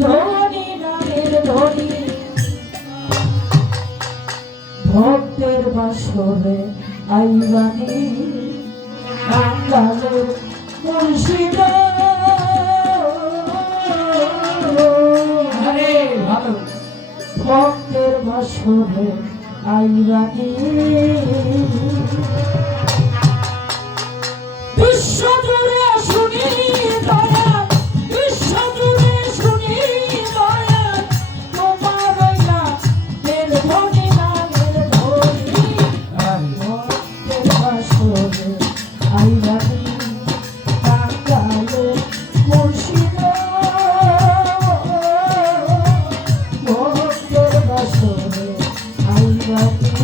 ধনী নামের ধনী ভক্তের বাসরে আইবানি কাঙ্গালের মুর্শিদ ভক্তের বাসরে আইবানি বিশ্বজুড়ে শুনি দয়া বিশ্বজুড়ে শুনি দয়া তোমার নামের ধনী নামের ধনী ভক্তের বাসরে আইবানি কাঙ্গালের মুর্শিদ ভক্তের বাসরে আইবানি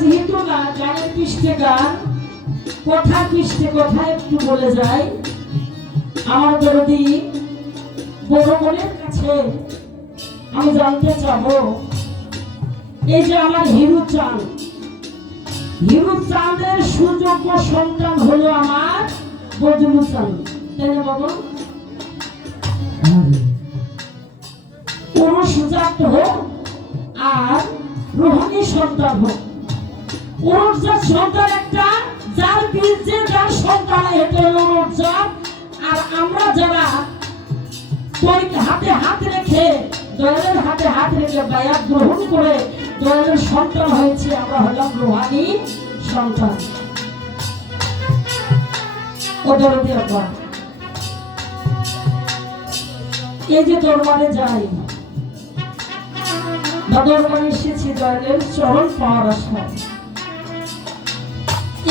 যেহেতু না গানের পৃষ্ঠে গান, কথা পৃষ্ঠে কথা একটু বলে যায়, আমার দরদি বড় বোনের কাছে আমি জানতে চাবো, এই যে আমার হিরু চাঁদ, হিরু চাঁদের সুযোগ্য সন্তান হলো আমার বজলু চাঁদ, তাই না বাবা? পুরুষ জাত হোক আর রোহিণী সন্তান হোক, পুরুষ জাত সন্তান একটা, যার বীর্যে যার সন্তান এটা হলো পুরুষ জাত। আর আমরা যারা হাতে হাত রেখে, দয়ালের হাতে হাত রেখে বায়াত গ্রহণ করে দয়ালের সন্তান হয়েছে, আমরা হলাম রোহানি সন্তান। ওদরদি আপা, এই যে দরবারে যাই বা দরবারে এসেছি দয়ালের চরণ পাওয়ার আশায়,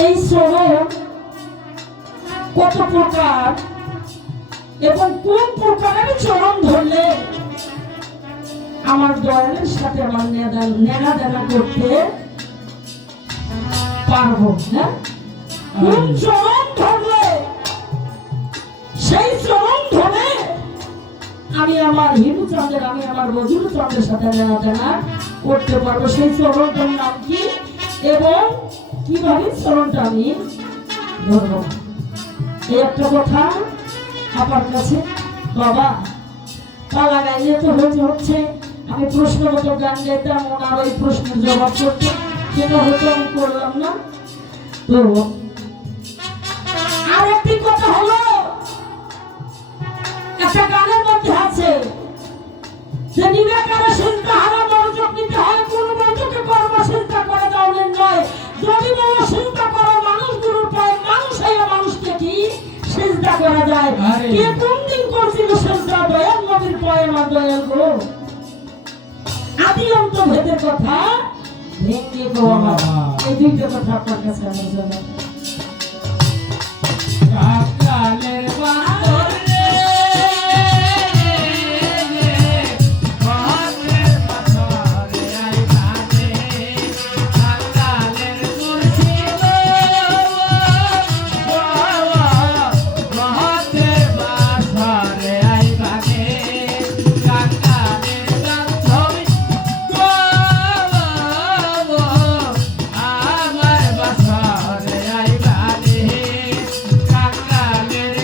এই চরণ কত প্রকার এবং কোন প্রকারের চরণ ধরলে আমার দয়ালের সাথে আমার নেড়া দেনা করতে পারবো, হ্যাঁ? কোন চরণ ধরলে, সেই চরণ ধরে আমি আমার হিন্দু চাঁদের, আমি আমার বজলু চাঁদের সাথে নেড়া দেনা করতে পারবো। সেই চরণটার নাম কি এবং কিভাবে চরণটা আমি ধরবো, এই একটা কথা আমার কাছে। বাবা পালা গাইলে তো হচ্ছে, আমি প্রশ্নগত গান গাইতাম, ওনার ওই প্রশ্নের জবাব করতে, সেটা হয়তো আমি করলাম না। তো আর একটি কথা হলো, একটা গানের মধ্যে আছে যে নিরাকারে চিন্তা হারা মনোযোগ নিতে হয়, কোন মনোযোগে কর্ম চিন্তা করে দাওলেন নয়, যদি বড় চিন্তা করো মানুষ গুরুর পায়, মানুষ হয়ে মানুষকে কি সিজদা করা যায়। কে কোন দিন করছিল সিজদা? দয়াল নবীর পায়ে আমার দয়াল গো, আদি অন্ত ভেদের কথা ভেঙে গো আমার। এই দুইটা কথা আপনার কাছে আমার জানা। কাকালের বাঁদর রে, বাঁদরের বাঁদরে আই কানে, কাকালের মুর্শিদ বাঁদরের বাঁদরে আই কানে, কাকালের গান্ধবী গো আমার বাঁদরে আই কানে, কাকালের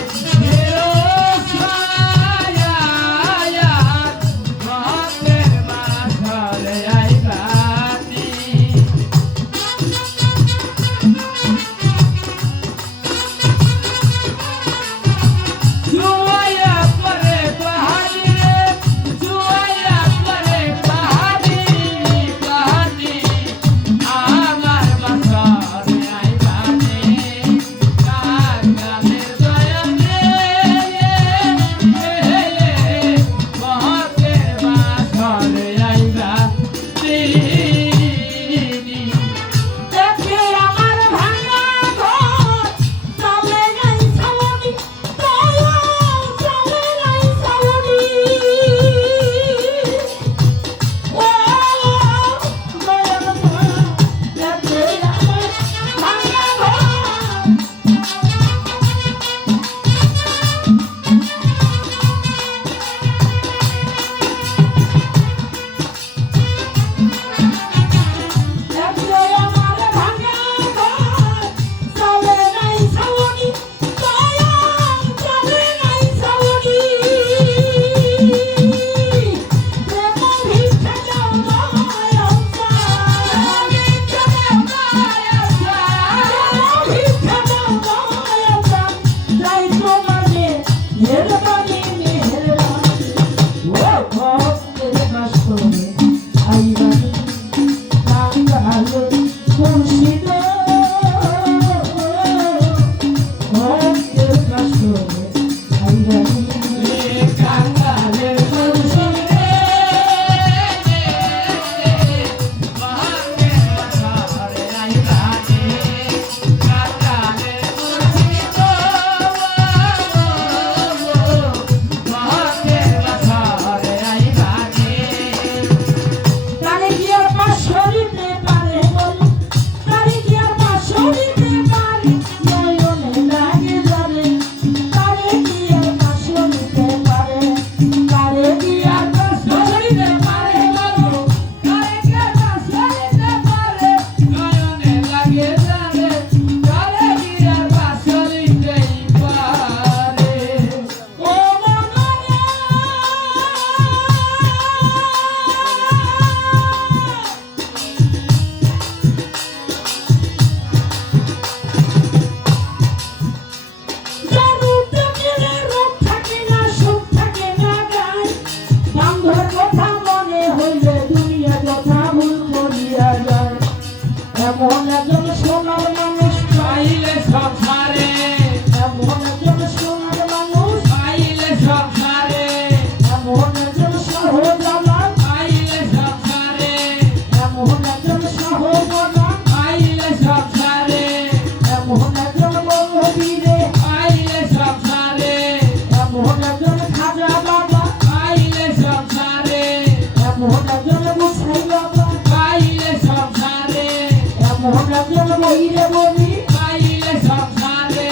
এমন একজন সোনার মানুষ পাইলে সংসারে, এমন একজন সোনার মানুষ পাইলে সংসারে, এমন একজন শাহজালাল পাইলে সংসারে, এমন একজন শাহজালাল পাইলে সংসারে, এমন একজন বলবীরে পাইলে সংসারে, এমন একজন খাজা বাবা পাইলে সংসারে, এমন একজন গুছাই বাবা পাইলে সংসারে, এমন একজন বহিরে বলি পাইলে সংসারে,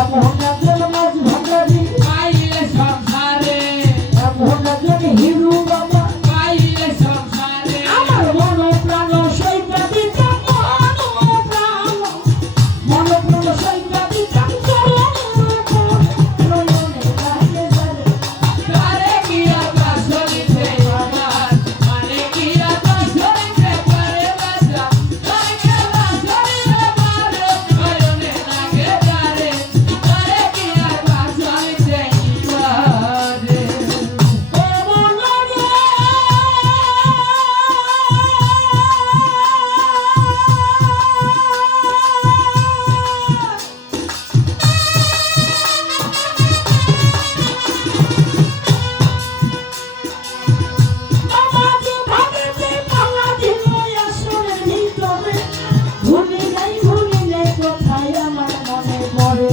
এমন একজন মাঝ ভান্ডারি পাইলে সংসারে, এমন একজন হিরু বাবা পাইলে সংসারে, আমার মন প্রাণ সৈকা দিতাম মন প্রাণ সৈকা দিতাম নয়নে লাগে যারে তারে কি আর বাসলিতে আমার, মানে কি আর বাসলিতে পারে বাজা, তারে কি আর বাসলিতে পারে, নয়নে লাগে তারে, তারে কি আর বাসলিতে পারে। ও মন রে বাবাজি ভাবেতে পালা দিল আসরের ভিতরে ভুলি নাই কোথায় আমার মনে পড়ে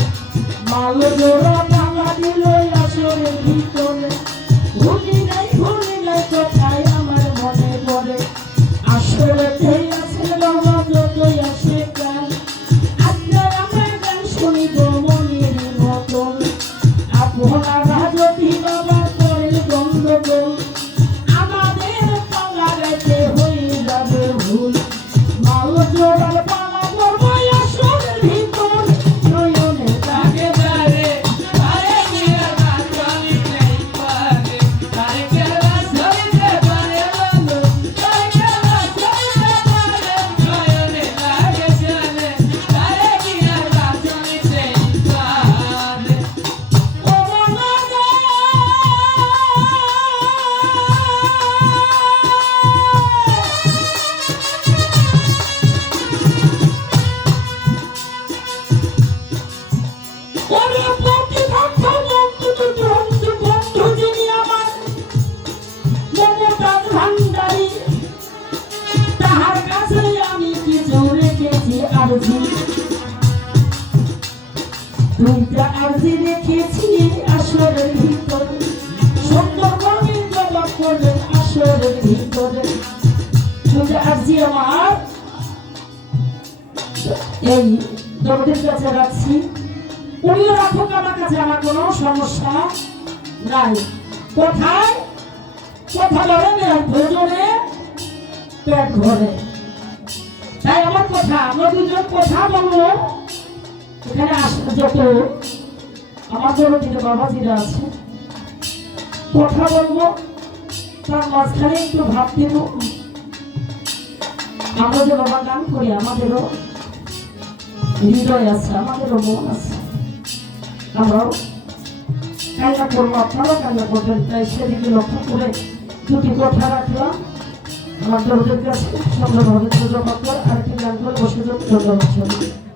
মাল জোড়া পালা দিল আসরের ভিতরে ভুলি নাই কোথায় আমার মনে পড়ে আসরে তেই আছে বাবা যতই আসে গান আপনার আমার গান শুনিব মনের মতন আপনারা যদি বাবা করেন গন্ডগোল আমাদের পালা গাইতে হয়ে যাবে ভুল মাল জোড়ার পালা করবো আসরের ভিতর নয়নে তাকে তারে, তারে কি আর বাসলিতে পারে, তারে কি আর বাসলিতে পারে বলো, তারে কি আর বাসলিতে পারে, নয়নে লাগে জানে, তারে কি আর বাসলিতে পারে। ও মনে রে ওরে প্রতিপক্ষ বন্ধু যিনি আমার মমতাজ ভান্ডারী তাহার কাছে আমি কিছু রেখেছি আরজি দুইটা আরজি রেখেছি আসরের ভিতরে সুন্দর করে জবাব করলেন আসরের ভিতরে দুইটা আরজি আমার এই দরদের কাছে রাখছি উনিও রাখুক আমার কাছে আমার কোনো সমস্যা নাই কোথায় কথা বলেন ভোজনে পেট ভরে তাই আমার কথা আমরা দুজন কথা বলবো এখানে যত আমার দরদির বাবাজিরা আছে কথা বলবো তার মাঝখানে একটু ভাব দিব আমরা যে বাবা গান করি আমাদেরও হৃদয় আছে আমাদেরও মন আছে আমরাও কান্না করবো আপনারাও কান্না করবেন তাই সেদিকে লক্ষ্য করে দুটি কথা রাখলাম আমার দরদের কাছে সুন্দরভাবে জবাব করে আরেকটি গান করে বসে যাবো ধন্যবাদ।